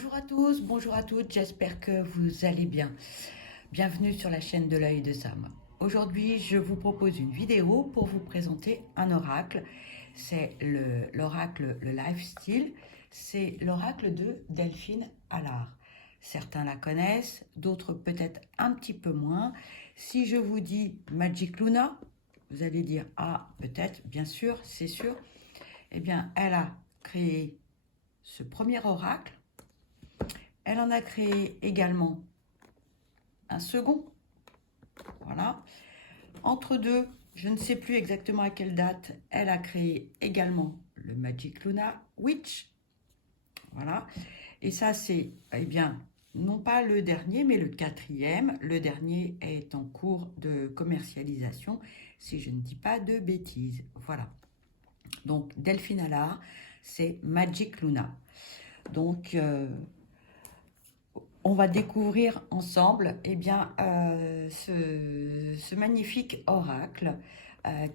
Bonjour à tous, bonjour à toutes, j'espère que vous allez bien. Bienvenue sur la chaîne de l'œil de Sam. Aujourd'hui, je vous propose une vidéo pour vous présenter un oracle. C'est l'oracle le Lifestyle, c'est l'oracle de Delphine Allard. Certains la connaissent, d'autres peut-être un petit peu moins. Si je vous dis Magic Luna, vous allez dire « Ah, peut-être, bien sûr, c'est sûr ». Eh bien, elle a créé ce premier oracle. Elle en a créé également un second. Voilà. Entre deux, je ne sais plus exactement à quelle date, elle a créé également le Magic Luna Witch. Voilà. Et ça, c'est, eh bien, non pas le dernier, mais le quatrième. Le dernier est en cours de commercialisation, si je ne dis pas de bêtises. Voilà. Donc, Delphine Allard, c'est Magic Luna. Donc, on va découvrir ensemble ce magnifique oracle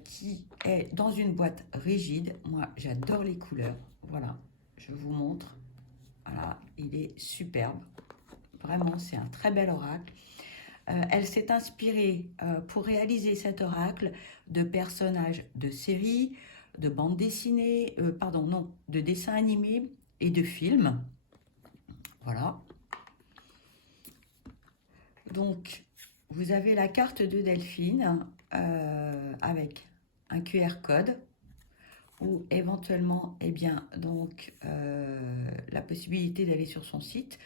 qui est dans une boîte rigide. Moi, j'adore les couleurs. Voilà, je vous montre. Voilà, il est superbe. Vraiment, c'est un très bel oracle. Elle s'est inspirée pour réaliser cet oracle de personnages de séries, de bandes dessinées, de dessins animés et de films. Voilà. Donc, vous avez la carte de Delphine avec un QR code ou éventuellement, la possibilité d'aller sur son site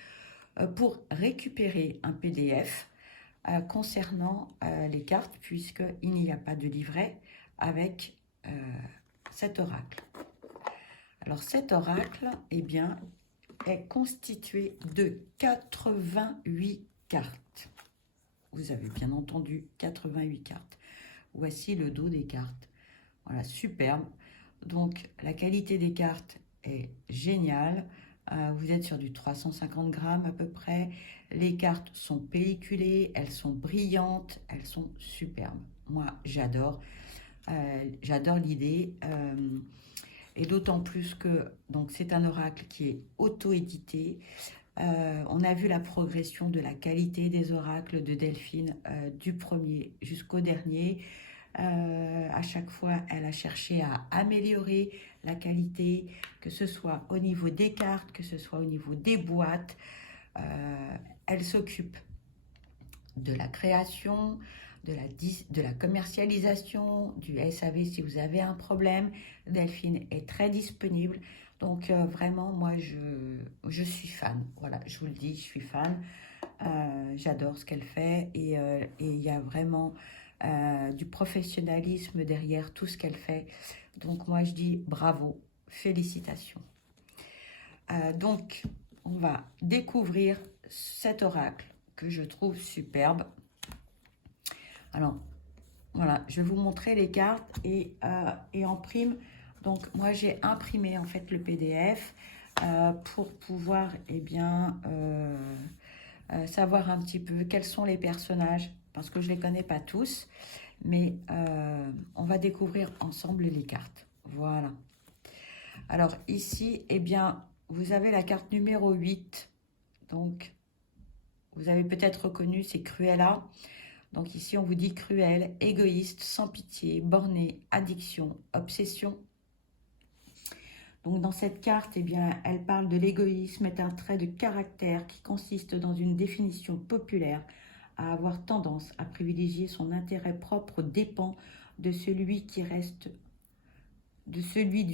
pour récupérer un PDF concernant les cartes, puisqu'il n'y a pas de livret avec cet oracle. Alors, cet oracle, est constitué de 88 cartes. Vous avez bien entendu 88 cartes. Voici le dos des cartes. Voilà, superbe. Donc, la qualité des cartes est géniale. Vous êtes sur du 350 grammes à peu près. Les cartes sont pelliculées, elles sont brillantes, elles sont superbes. Moi, j'adore. J'adore l'idée. Et d'autant plus que c'est un oracle qui est auto-édité. On a vu la progression de la qualité des oracles de Delphine du premier jusqu'au dernier. À chaque fois, elle a cherché à améliorer la qualité, que ce soit au niveau des cartes, que ce soit au niveau des boîtes. Elle s'occupe de la création, de la commercialisation, du SAV si vous avez un problème. Delphine est très disponible. Donc vraiment, moi, je suis fan. Voilà, je vous le dis, je suis fan. J'adore ce qu'elle fait et il y a vraiment du professionnalisme derrière tout ce qu'elle fait. Donc moi, je dis bravo, félicitations. Donc, on va découvrir cet oracle que je trouve superbe. Alors, voilà, je vais vous montrer les cartes et en prime. Donc, moi, j'ai imprimé en fait le PDF pour pouvoir savoir un petit peu quels sont les personnages, parce que je ne les connais pas tous, mais on va découvrir ensemble les cartes. Voilà. Alors ici, vous avez la carte numéro 8. Donc, vous avez peut-être reconnu, c'est Cruella. Donc ici, on vous dit cruel, égoïste, sans pitié, borné, addiction, obsession. Donc dans cette carte, elle parle de l'égoïsme, est un trait de caractère qui consiste dans une définition populaire à avoir tendance à privilégier son intérêt propre aux dépens de celui du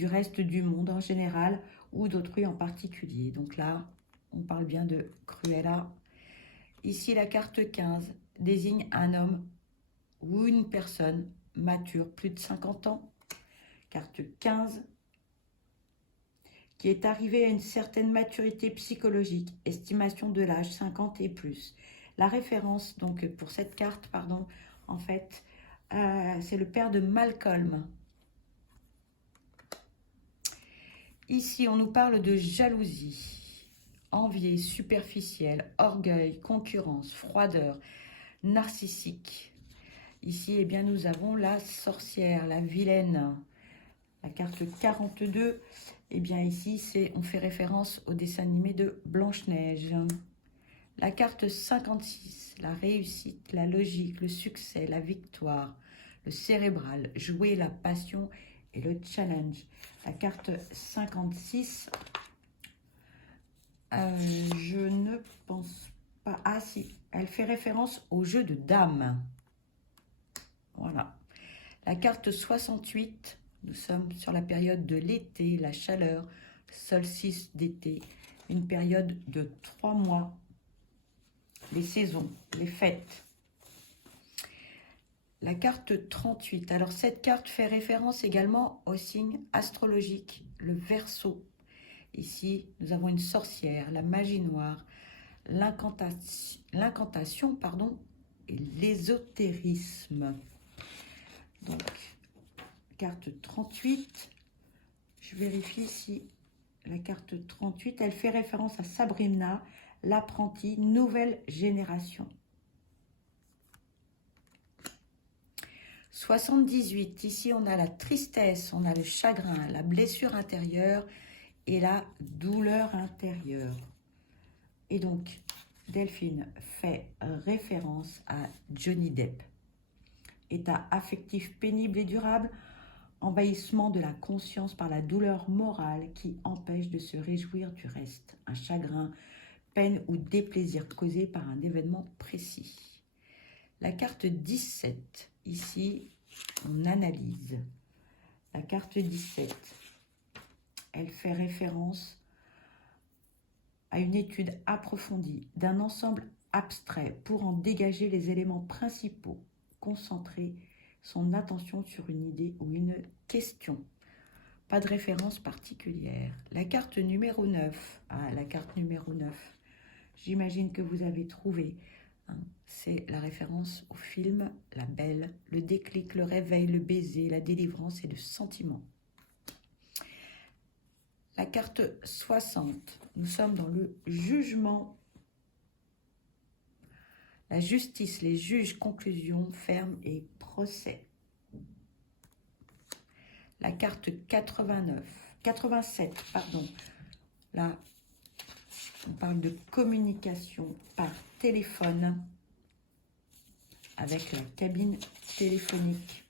reste du monde en général ou d'autrui en particulier. Donc là, on parle bien de Cruella. Ici, la carte 15 désigne un homme ou une personne mature, plus de 50 ans. Carte 15, qui est arrivé à une certaine maturité psychologique, estimation de l'âge 50 et plus. La référence, donc, pour cette carte, en fait, c'est le père de Malcolm. Ici, on nous parle de jalousie, envie superficielle, orgueil, concurrence, froideur, narcissique. Ici, nous avons la sorcière, la vilaine. La carte 42, Eh bien ici, on fait référence au dessin animé de Blanche-Neige. La carte 56, la réussite, la logique, le succès, la victoire, le cérébral, jouer la passion et le challenge. La carte 56, je ne pense pas... Ah si, elle fait référence au jeu de dames. Voilà. La carte 68, nous sommes sur la période de l'été, la chaleur, solstice d'été, une période de 3 mois, les saisons, les fêtes. La carte 38, alors cette carte fait référence également au signe astrologique, le Verseau. Ici, nous avons une sorcière, la magie noire, l'incantation, et l'ésotérisme. Donc, carte 38, je vérifie si la carte 38, elle fait référence à Sabrina, l'apprentie, nouvelle génération. 78, ici on a la tristesse, on a le chagrin, la blessure intérieure et la douleur intérieure. Et donc, Delphine fait référence à Johnny Depp. État affectif pénible et durable, envahissement de la conscience par la douleur morale qui empêche de se réjouir du reste, un chagrin, peine ou déplaisir causé par un événement précis. La carte 17, ici, on analyse. La carte 17, elle fait référence à une étude approfondie d'un ensemble abstrait pour en dégager les éléments principaux, concentrer son attention sur une idée ou une question. Pas de référence particulière. La carte numéro 9, la carte numéro 9, j'imagine que vous avez trouvé. C'est la référence au film La Belle, le déclic, le réveil, le baiser, la délivrance et le sentiment. La carte 60, nous sommes dans le jugement. La justice, les juges, conclusion, ferme et procès. La carte 87, là, on parle de communication par téléphone avec la cabine téléphonique.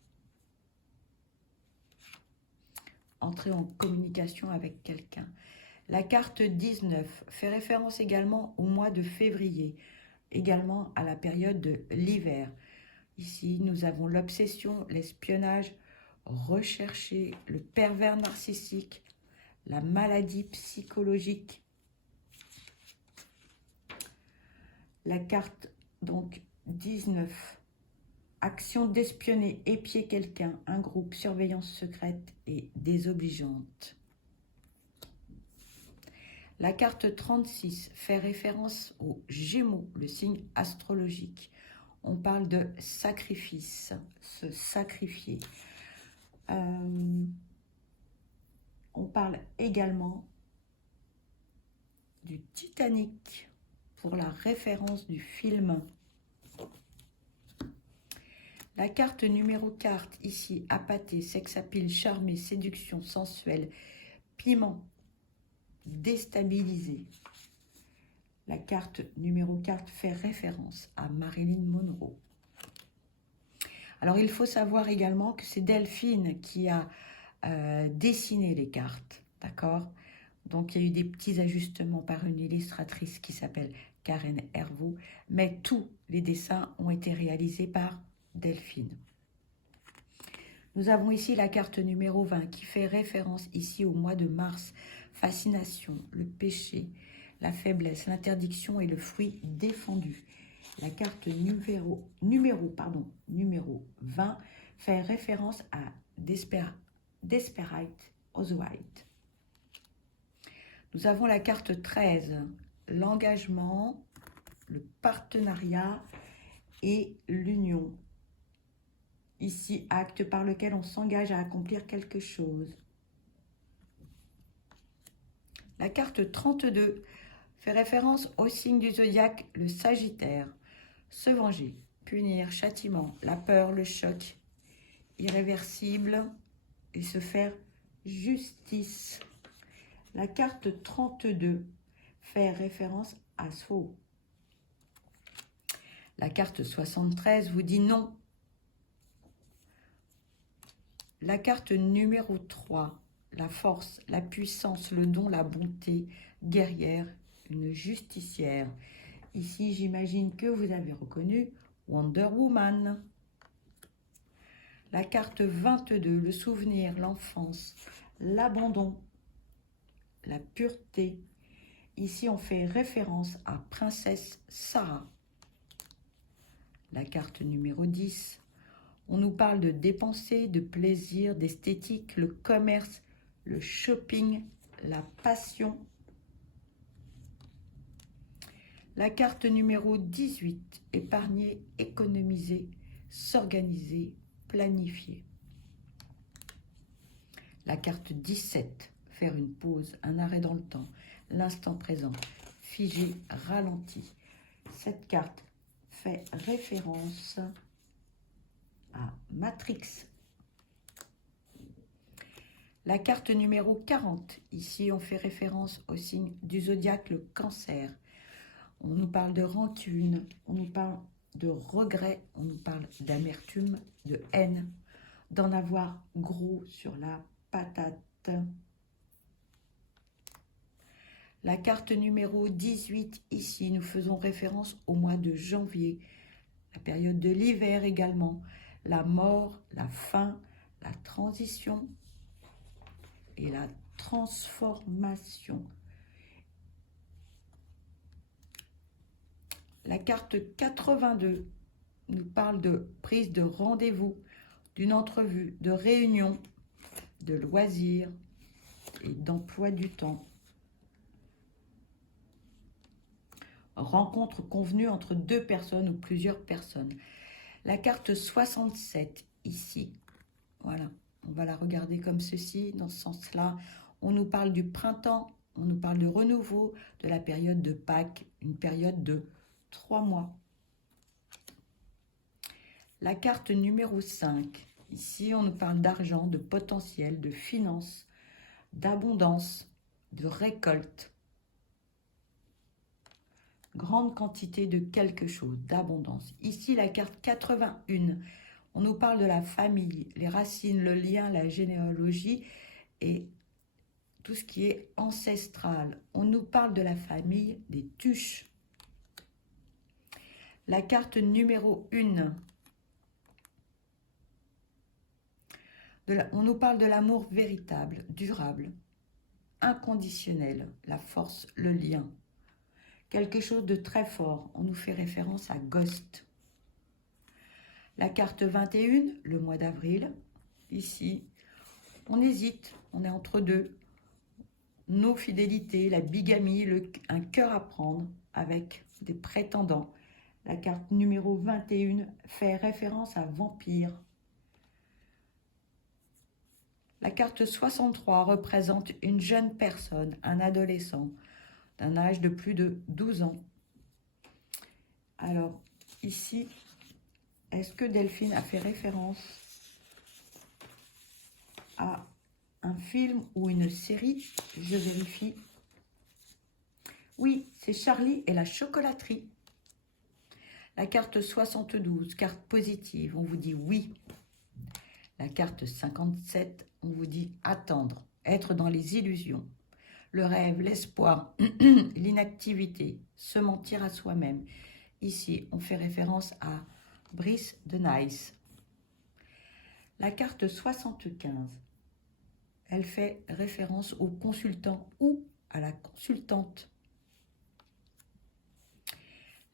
Entrer en communication avec quelqu'un. La carte 19 fait référence également au mois de février, également à la période de l'hiver. Ici, nous avons l'obsession, l'espionnage recherché, le pervers narcissique, la maladie psychologique. La carte donc 19, action d'espionner, épier quelqu'un, un groupe, surveillance secrète et désobligeante. La carte 36 fait référence aux Gémeaux, le signe astrologique. On parle de sacrifice, se sacrifier. On parle également du Titanic pour la référence du film. La carte numéro 4, ici, appâté, sexapile, charmé, séduction, sensuelle, piment, déstabilisé. La carte numéro 4 fait référence à Marilyn Monroe. Alors, il faut savoir également que c'est Delphine qui a dessiné les cartes, d'accord? Donc, il y a eu des petits ajustements par une illustratrice qui s'appelle Karen Hervaux, mais tous les dessins ont été réalisés par Delphine. Nous avons ici la carte numéro 20 qui fait référence ici au mois de mars. Fascination, le péché, la faiblesse, l'interdiction et le fruit défendu. La carte numéro 20 fait référence à Desperate Housewives. Nous avons la carte 13, l'engagement, le partenariat et l'union. Ici, acte par lequel on s'engage à accomplir quelque chose. La carte 32 fait référence au signe du zodiaque, le Sagittaire. Se venger, punir, châtiment, la peur, le choc, irréversible et se faire justice. La carte 32 fait référence à soi. La carte 73 vous dit non. La carte numéro 3, la force, la puissance, le don, la bonté, guerrière, une justicière. Ici, j'imagine que vous avez reconnu Wonder Woman. La carte 22, le souvenir, l'enfance, l'abandon, la pureté. Ici, on fait référence à Princesse Sarah. La carte numéro 10, on nous parle de dépenser, de plaisir, d'esthétique, le commerce, le shopping, la passion. La carte numéro 18, épargner, économiser, s'organiser, planifier. La carte 17, faire une pause, un arrêt dans le temps, l'instant présent, figé, ralenti. Cette carte fait référence à Matrix. La carte numéro 40, ici on fait référence au signe du zodiaque, le cancer. On nous parle de rancune, on nous parle de regret, on nous parle d'amertume, de haine, d'en avoir gros sur la patate. La carte numéro 18, ici, nous faisons référence au mois de janvier, la période de l'hiver également, la mort, la fin, la transition et la transformation. La carte 82 nous parle de prise de rendez-vous, d'une entrevue, de réunion, de loisirs et d'emploi du temps. Rencontre convenue entre deux personnes ou plusieurs personnes. La carte 67, ici, voilà, on va la regarder comme ceci, dans ce sens-là. On nous parle du printemps, on nous parle de renouveau, de la période de Pâques, une période de 3 mois. La carte numéro 5, ici, on nous parle d'argent, de potentiel, de finances, d'abondance, de récolte. Grande quantité de quelque chose, d'abondance. Ici, la carte 81, on nous parle de la famille, les racines, le lien, la généalogie et tout ce qui est ancestral. On nous parle de la famille des tuches. La carte numéro 1, on nous parle de l'amour véritable, durable, inconditionnel, la force, le lien. Quelque chose de très fort, on nous fait référence à Ghost. La carte 21, le mois d'avril, ici, on hésite, on est entre deux. Nos fidélités, la bigamie, un cœur à prendre avec des prétendants. La carte numéro 21 fait référence à vampire. La carte 63 représente une jeune personne, un adolescent, d'un âge de plus de 12 ans. Alors, ici, est-ce que Delphine a fait référence à un film ou une série? Je vérifie. Oui, c'est Charlie et la chocolaterie. La carte 72, carte positive, on vous dit oui. La carte 57, on vous dit attendre, être dans les illusions. Le rêve, l'espoir, l'inactivité, se mentir à soi-même. Ici, on fait référence à Brice de Nice. La carte 75, elle fait référence au consultant ou à la consultante.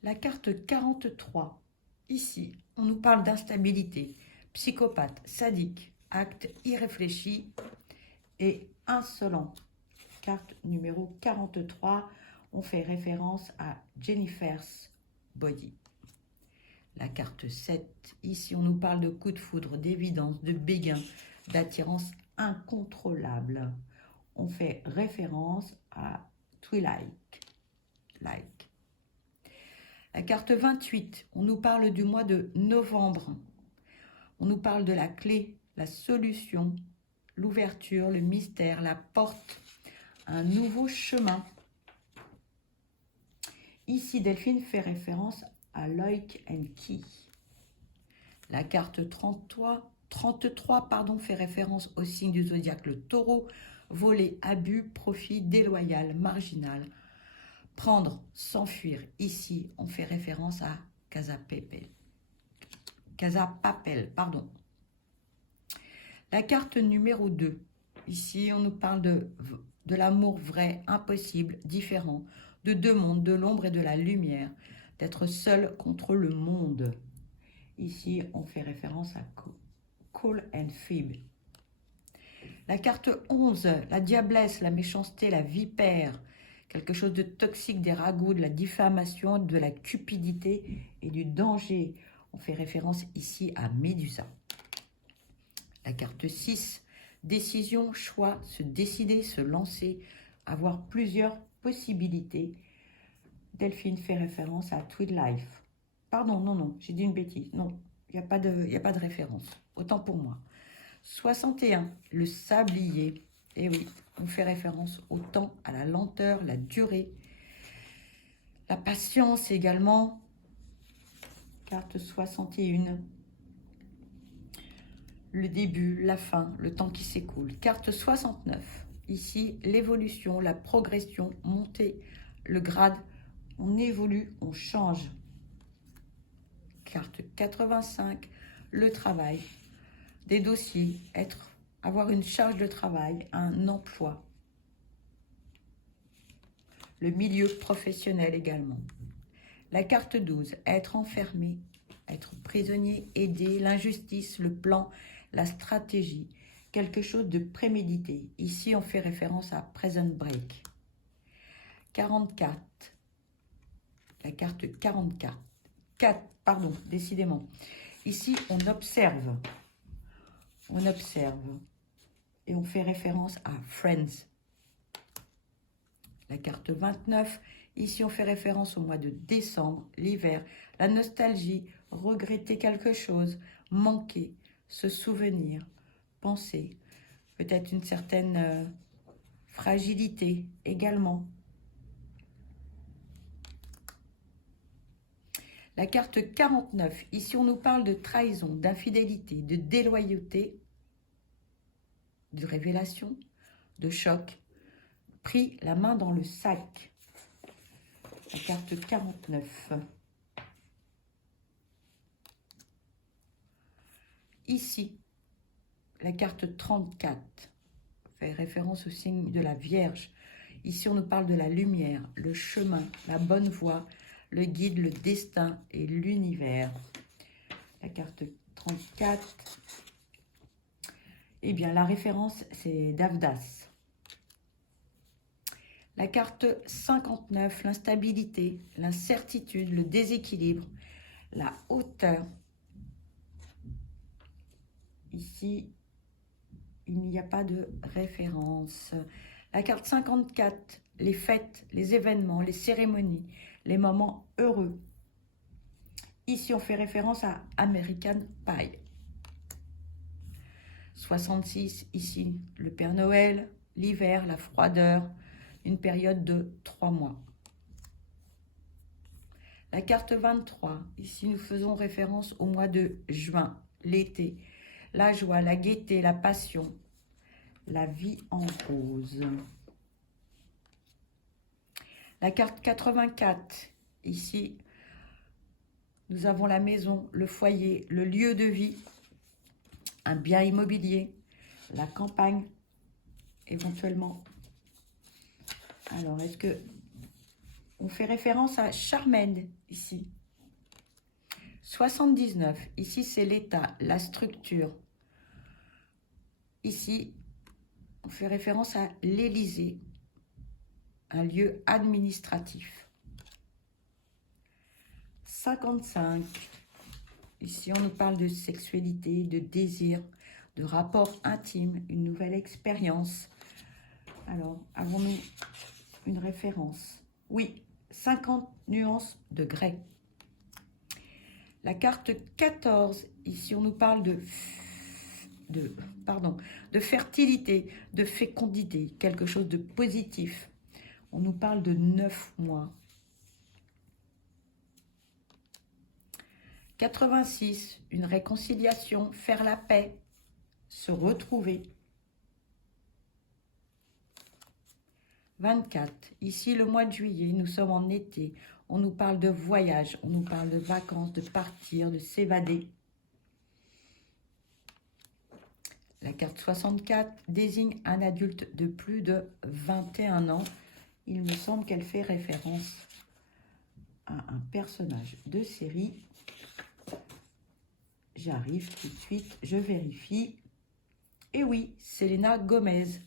La carte 43, ici, on nous parle d'instabilité, psychopathe, sadique, acte irréfléchi et insolent. Carte numéro 43, on fait référence à Jennifer's Body. La carte 7, ici on nous parle de coup de foudre, d'évidence, de béguin, d'attirance incontrôlable. On fait référence à Twilight. La carte 28, on nous parle du mois de novembre. On nous parle de la clé, la solution, l'ouverture, le mystère, la porte, un nouveau chemin. Ici, Delphine fait référence à Lock and Key. La carte 33 fait référence au signe du zodiaque, le taureau. Voler, abus, profit, déloyal, marginal. Prendre, s'enfuir. Ici, on fait référence à Casa Papel, pardon. La carte numéro 2. Ici, on nous parle de l'amour vrai, impossible, différent, de deux mondes, de l'ombre et de la lumière, d'être seul contre le monde. Ici, on fait référence à Call and Phoebe. La carte 11, la diablesse, la méchanceté, la vipère, quelque chose de toxique, des ragots, de la diffamation, de la cupidité et du danger. On fait référence ici à Médusa. La carte 6, décision, choix, se décider, se lancer, avoir plusieurs possibilités. Delphine fait référence à Twilight. Pardon, non, j'ai dit une bêtise. Non, il n'y a pas de référence. Autant pour moi. 61, le sablier. Et oui, on fait référence au temps, à la lenteur, la durée. La patience également. Carte 61. Le début, la fin, le temps qui s'écoule. Carte 69. Ici, l'évolution, la progression, monter le grade. On évolue, on change. Carte 85. Le travail. Des dossiers, avoir une charge de travail, un emploi. Le milieu professionnel également. La carte 12, être enfermé, être prisonnier, aider, l'injustice, le plan, la stratégie, quelque chose de prémédité. Ici, on fait référence à Prison Break. 44, la carte 44. 4, pardon, décidément. Ici, on observe. On observe. Et on fait référence à Friends. La carte 29, ici on fait référence au mois de décembre, l'hiver, la nostalgie, regretter quelque chose, manquer, se souvenir, penser, peut-être une certaine fragilité également. La carte 49, ici on nous parle de trahison, d'infidélité, de déloyauté, de révélation, de choc, pris la main dans le sac. La carte 49. Ici, la carte 34 fait référence au signe de la Vierge. Ici, on nous parle de la lumière, le chemin, la bonne voie, le guide, le destin et l'univers. La carte 34. Eh bien, la référence, c'est Davdas. La carte 59, l'instabilité, l'incertitude, le déséquilibre, la hauteur. Ici, il n'y a pas de référence. La carte 54, les fêtes, les événements, les cérémonies, les moments heureux. Ici, on fait référence à American Pie. 66, ici, le Père Noël, l'hiver, la froideur, une période de 3 mois. La carte 23, ici, nous faisons référence au mois de juin, l'été, la joie, la gaieté, la passion, la vie en rose. La carte 84, ici, nous avons la maison, le foyer, le lieu de vie, un bien immobilier, la campagne, éventuellement. Alors, est-ce que on fait référence à Charmaine, ici? 79, ici, c'est l'État, la structure. Ici, on fait référence à l'Élysée, un lieu administratif. 55, ici, on nous parle de sexualité, de désir, de rapport intime, une nouvelle expérience. Alors, avons-nous une référence? Oui, 50 nuances de grès. La carte 14, ici on nous parle de de fertilité, de fécondité, quelque chose de positif. On nous parle de 9 mois. 86, une réconciliation, faire la paix, se retrouver. 24, ici le mois de juillet, nous sommes en été, on nous parle de voyage, on nous parle de vacances, de partir, de s'évader. La carte 64 désigne un adulte de plus de 21 ans. Il me semble qu'elle fait référence à un personnage de série. J'arrive tout de suite, je vérifie. Et oui, Selena Gomez.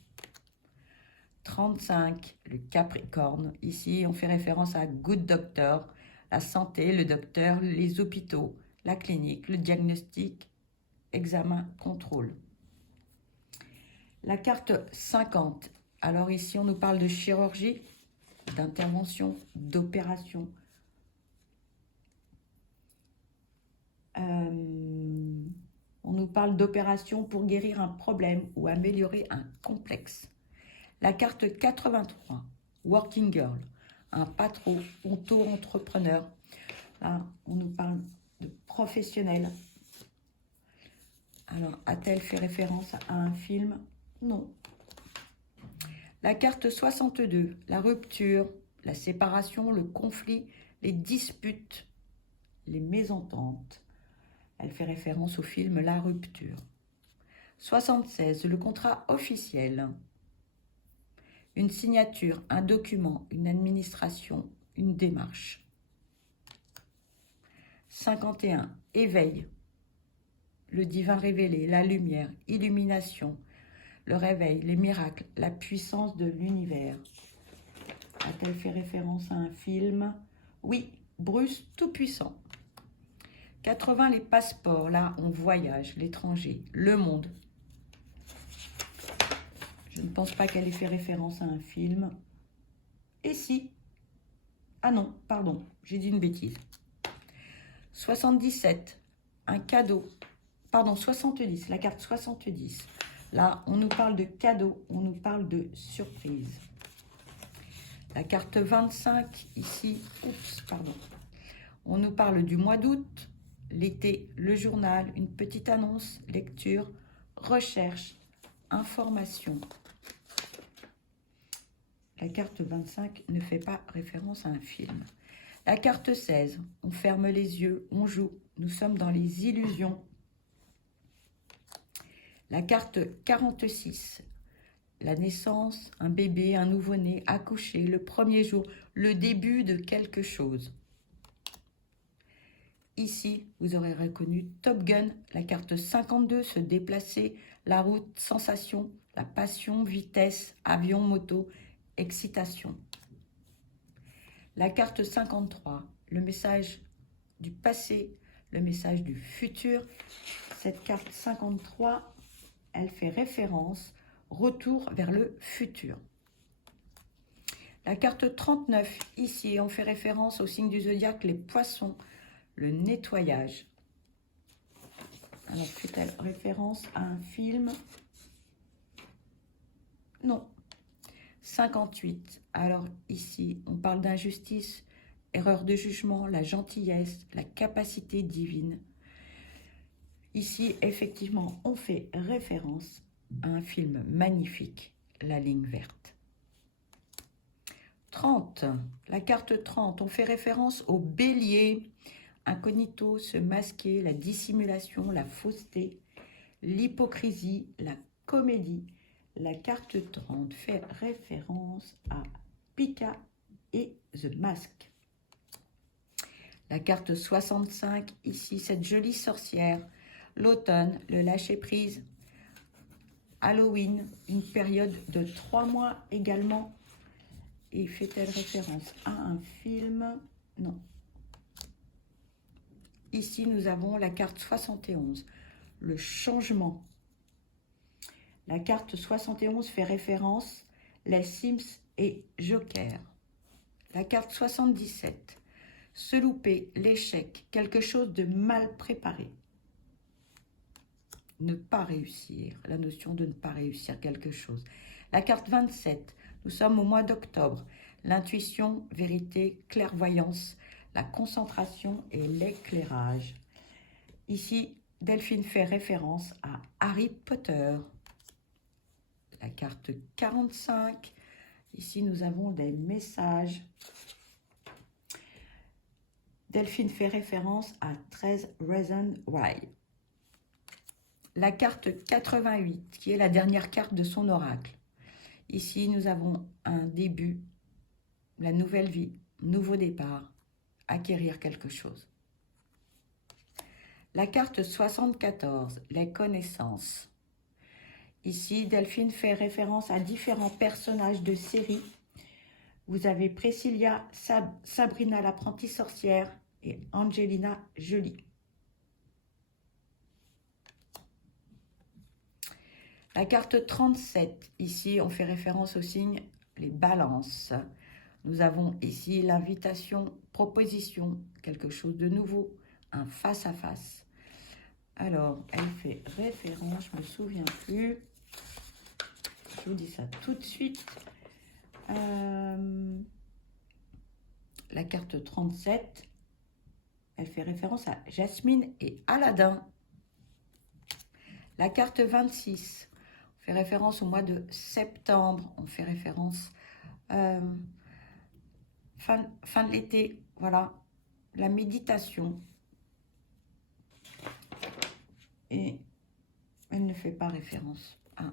35, le Capricorne. Ici, on fait référence à Good Doctor, la santé, le docteur, les hôpitaux, la clinique, le diagnostic, examen, contrôle. La carte 50. Alors ici, on nous parle de chirurgie, d'intervention, d'opération. On nous parle d'opération pour guérir un problème ou améliorer un complexe. La carte 83, Working Girl, un patron, auto-entrepreneur. Là, on nous parle de professionnel. Alors, a-t-elle fait référence à un film? Non. La carte 62, la rupture, la séparation, le conflit, les disputes, les mésententes. Elle fait référence au film La Rupture. 76, le contrat officiel. Une signature, un document, une administration, une démarche. 51, éveil. Le divin révélé, la lumière, illumination, le réveil, les miracles, la puissance de l'univers. A-t-elle fait référence à un film? Oui, Bruce Tout-Puissant. 80, les passeports. Là, on voyage, l'étranger, le monde. Je ne pense pas qu'elle ait fait référence à un film. Et si? Ah non, pardon, j'ai dit une bêtise. 77, un cadeau. Pardon, 70, la carte 70. Là, on nous parle de cadeau, on nous parle de surprise. La carte 25, ici, on nous parle du mois d'août, l'été, le journal, une petite annonce, lecture, recherche, information. La carte 25 ne fait pas référence à un film. La carte 16, on ferme les yeux, on joue, nous sommes dans les illusions. La carte 46, la naissance, un bébé, un nouveau-né, accouché, le premier jour, le début de quelque chose. Ici, vous aurez reconnu Top Gun, la carte 52, se déplacer, la route, sensation, la passion, vitesse, avion, moto, excitation. La carte 53, le message du passé, le message du futur. Cette carte 53, elle fait référence, retour vers le futur. La carte 39, ici, on fait référence au signe du zodiaque, les poissons, le nettoyage. Alors, fait-elle référence à un film? Non. 58. Alors, ici, on parle d'injustice, erreur de jugement, la gentillesse, la capacité divine. Ici, effectivement, on fait référence à un film magnifique, La ligne verte. 30. La carte 30, on fait référence au bélier. Incognito, se masquer, la dissimulation, la fausseté, l'hypocrisie, la comédie. La carte 30 fait référence à Pika et The Mask. La carte 65, ici, cette jolie sorcière. L'automne, le lâcher-prise. Halloween, une période de 3 mois également. Et fait-elle référence à un film? Non. Ici, nous avons la carte 71, le changement. La carte 71 fait référence les Sims et Joker. La carte 77, se louper, l'échec, quelque chose de mal préparé. ne pas réussir, la notion de ne pas réussir quelque chose. La carte 27, nous sommes au mois d'octobre. L'intuition, vérité, clairvoyance, la concentration et l'éclairage. Ici, Delphine fait référence à Harry Potter. La carte 45, ici nous avons des messages. Delphine fait référence à 13 Reasons Why. La carte 88, qui est la dernière carte de son oracle. Ici, nous avons un début, la nouvelle vie, nouveau départ, acquérir quelque chose. La carte 74, les connaissances. Ici, Delphine fait référence à différents personnages de série. Vous avez Priscilla, Sabrina l'apprentie sorcière et Angelina Jolie. La carte 37, ici, on fait référence au signe les balances. Nous avons ici l'invitation, proposition, quelque chose de nouveau, un face-à-face. Alors, elle fait référence, je ne me souviens plus. Je vous dis ça tout de suite. La carte 37, elle fait référence à Jasmine et Aladdin. La carte 26, on fait référence au mois de septembre. On fait référence fin de l'été, voilà, la méditation. Et elle ne fait pas référence à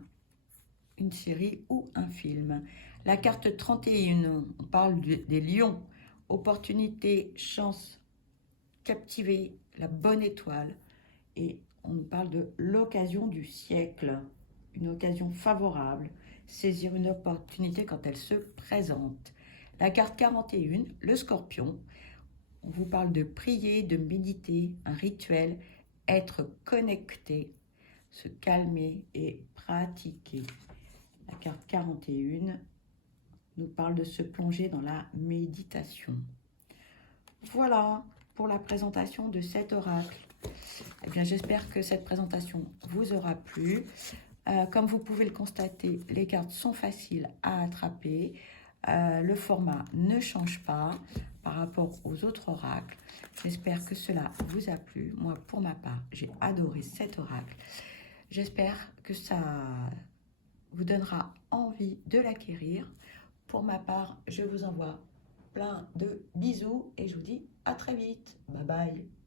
une série ou un film. La carte 31, on parle des lions. Opportunité, chance, captiver, la bonne étoile. Et on nous parle de l'occasion du siècle. Une occasion favorable. Saisir une opportunité quand elle se présente. La carte 41, le scorpion. On vous parle de prier, de méditer, un rituel, être connecté, se calmer et pratiquer. La carte 41 nous parle de se plonger dans la méditation. Voilà pour la présentation de cet oracle. Eh bien, j'espère que cette présentation vous aura plu. Comme vous pouvez le constater, les cartes sont faciles à attraper. Le format ne change pas par rapport aux autres oracles. J'espère que cela vous a plu. Moi, pour ma part, j'ai adoré cet oracle. J'espère que ça vous donnera envie de l'acquérir. Pour ma part, je vous envoie plein de bisous et je vous dis à très vite. Bye bye.